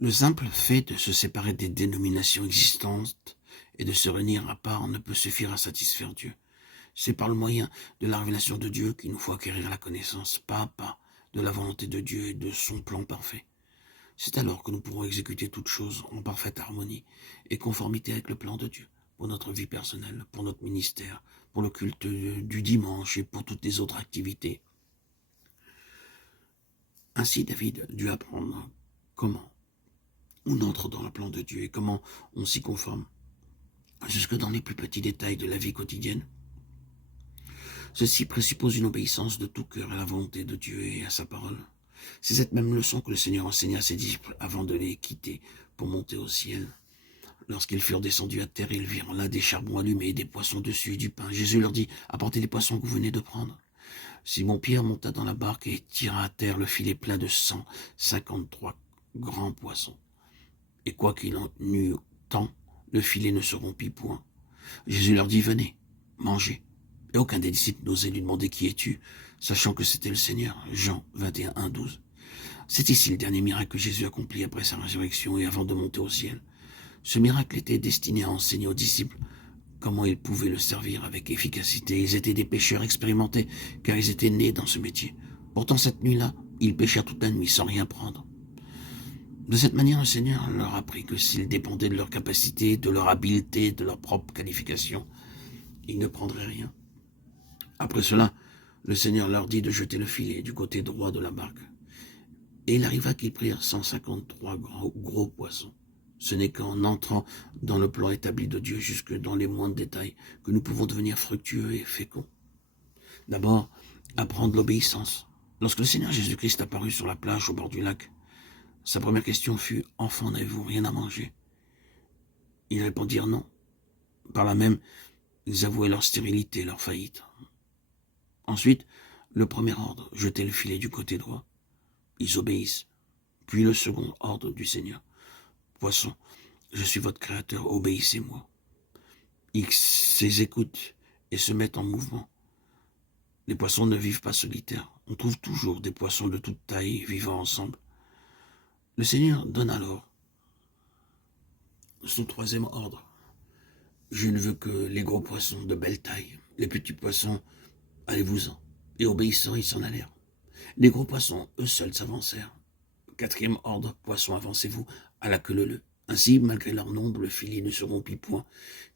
Le simple fait de se séparer des dénominations existantes et de se réunir à part ne peut suffire à satisfaire Dieu. C'est par le moyen de la révélation de Dieu qu'il nous faut acquérir la connaissance, pas à pas, de la volonté de Dieu et de son plan parfait. C'est alors que nous pourrons exécuter toutes choses en parfaite harmonie et conformité avec le plan de Dieu, pour notre vie personnelle, pour notre ministère, pour le culte du dimanche et pour toutes les autres activités. Ainsi, David dut apprendre comment on entre dans le plan de Dieu et comment on s'y conforme, jusque dans les plus petits détails de la vie quotidienne. Ceci présuppose une obéissance de tout cœur à la volonté de Dieu et à sa parole. C'est cette même leçon que le Seigneur enseigna à ses disciples avant de les quitter pour monter au ciel. Lorsqu'ils furent descendus à terre, ils virent là des charbons allumés, des poissons dessus et du pain. Jésus leur dit, apportez les poissons que vous venez de prendre. Simon-Pierre monta dans la barque et tira à terre le filet plein de 153 grands poissons. Et quoi qu'il en eût tant, le filet ne se rompit point. Jésus leur dit, venez, mangez. Et aucun des disciples n'osait lui demander qui es-tu, sachant que c'était le Seigneur. Jean 21, 1, 12. C'est ici le dernier miracle que Jésus accomplit après sa résurrection et avant de monter au ciel. Ce miracle était destiné à enseigner aux disciples comment ils pouvaient le servir avec efficacité. Ils étaient des pêcheurs expérimentés, car ils étaient nés dans ce métier. Pourtant, cette nuit-là, ils pêchèrent toute la nuit sans rien prendre. De cette manière, le Seigneur leur apprit que s'ils dépendaient de leur capacité, de leur habileté, de leur propre qualification, ils ne prendraient rien. Après cela, le Seigneur leur dit de jeter le filet du côté droit de la barque. Et il arriva qu'ils prirent 153 gros poissons. Ce n'est qu'en entrant dans le plan établi de Dieu jusque dans les moindres détails que nous pouvons devenir fructueux et féconds. D'abord, apprendre l'obéissance. Lorsque le Seigneur Jésus-Christ apparut sur la plage au bord du lac, sa première question fut « Enfants, n'avez-vous rien à manger ?» Ils répondirent non. Par là même, ils avouaient leur stérilité, leur faillite. Ensuite, le premier ordre, jeter le filet du côté droit. Ils obéissent. Puis le second ordre du Seigneur. Poissons, je suis votre créateur, obéissez-moi. Ils s'écoutent et se mettent en mouvement. Les poissons ne vivent pas solitaires. On trouve toujours des poissons de toute taille vivant ensemble. Le Seigneur donne alors son troisième ordre. Je ne veux que les gros poissons de belle taille. Les petits poissons, allez-vous-en. Et obéissant, ils s'en allèrent. Les gros poissons, eux seuls, s'avancèrent. Quatrième ordre, poissons, avancez-vous à la queue leu. Ainsi, malgré leur nombre, le filet ne se rompit point,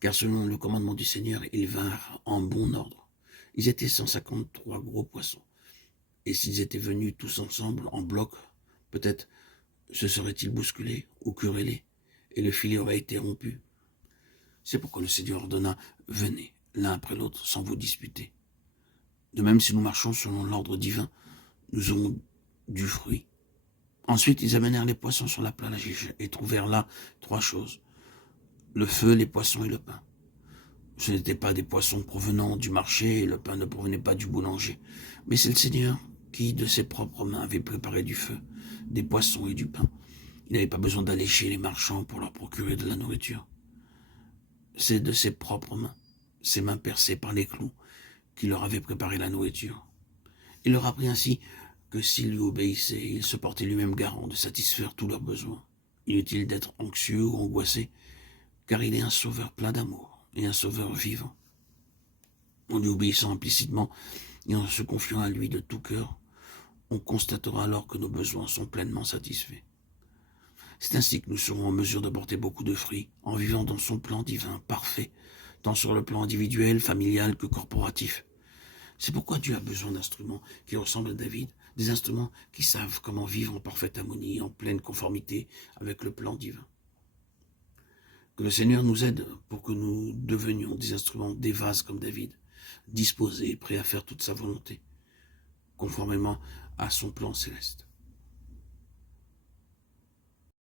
car selon le commandement du Seigneur, ils vinrent en bon ordre. Ils étaient 153 gros poissons. Et s'ils étaient venus tous ensemble, en bloc, peut-être se seraient-ils bousculés ou querellés, et le filet aurait été rompu. C'est pourquoi le Seigneur ordonna, venez, l'un après l'autre, sans vous disputer. De même, si nous marchons selon l'ordre divin, nous aurons du fruit. Ensuite, ils amenèrent les poissons sur la plage et trouvèrent là 3 choses. Le feu, les poissons et le pain. Ce n'étaient pas des poissons provenant du marché et le pain ne provenait pas du boulanger. Mais c'est le Seigneur qui, de ses propres mains, avait préparé du feu, des poissons et du pain. Il n'avait pas besoin d'aller chez les marchands pour leur procurer de la nourriture. C'est de ses propres mains, ses mains percées par les clous, qui leur avait préparé la nourriture. Il leur apprit ainsi que s'ils lui obéissaient, il se portait lui-même garant de satisfaire tous leurs besoins. Inutile d'être anxieux ou angoissé, car il est un sauveur plein d'amour et un sauveur vivant. En lui obéissant implicitement et en se confiant à lui de tout cœur, on constatera alors que nos besoins sont pleinement satisfaits. C'est ainsi que nous serons en mesure d'apporter beaucoup de fruits, en vivant dans son plan divin parfait, tant sur le plan individuel, familial que corporatif. C'est pourquoi Dieu a besoin d'instruments qui ressemblent à David, des instruments qui savent comment vivre en parfaite harmonie, en pleine conformité avec le plan divin. Que le Seigneur nous aide pour que nous devenions des instruments, des vases comme David, disposés et prêts à faire toute sa volonté, conformément à son plan céleste.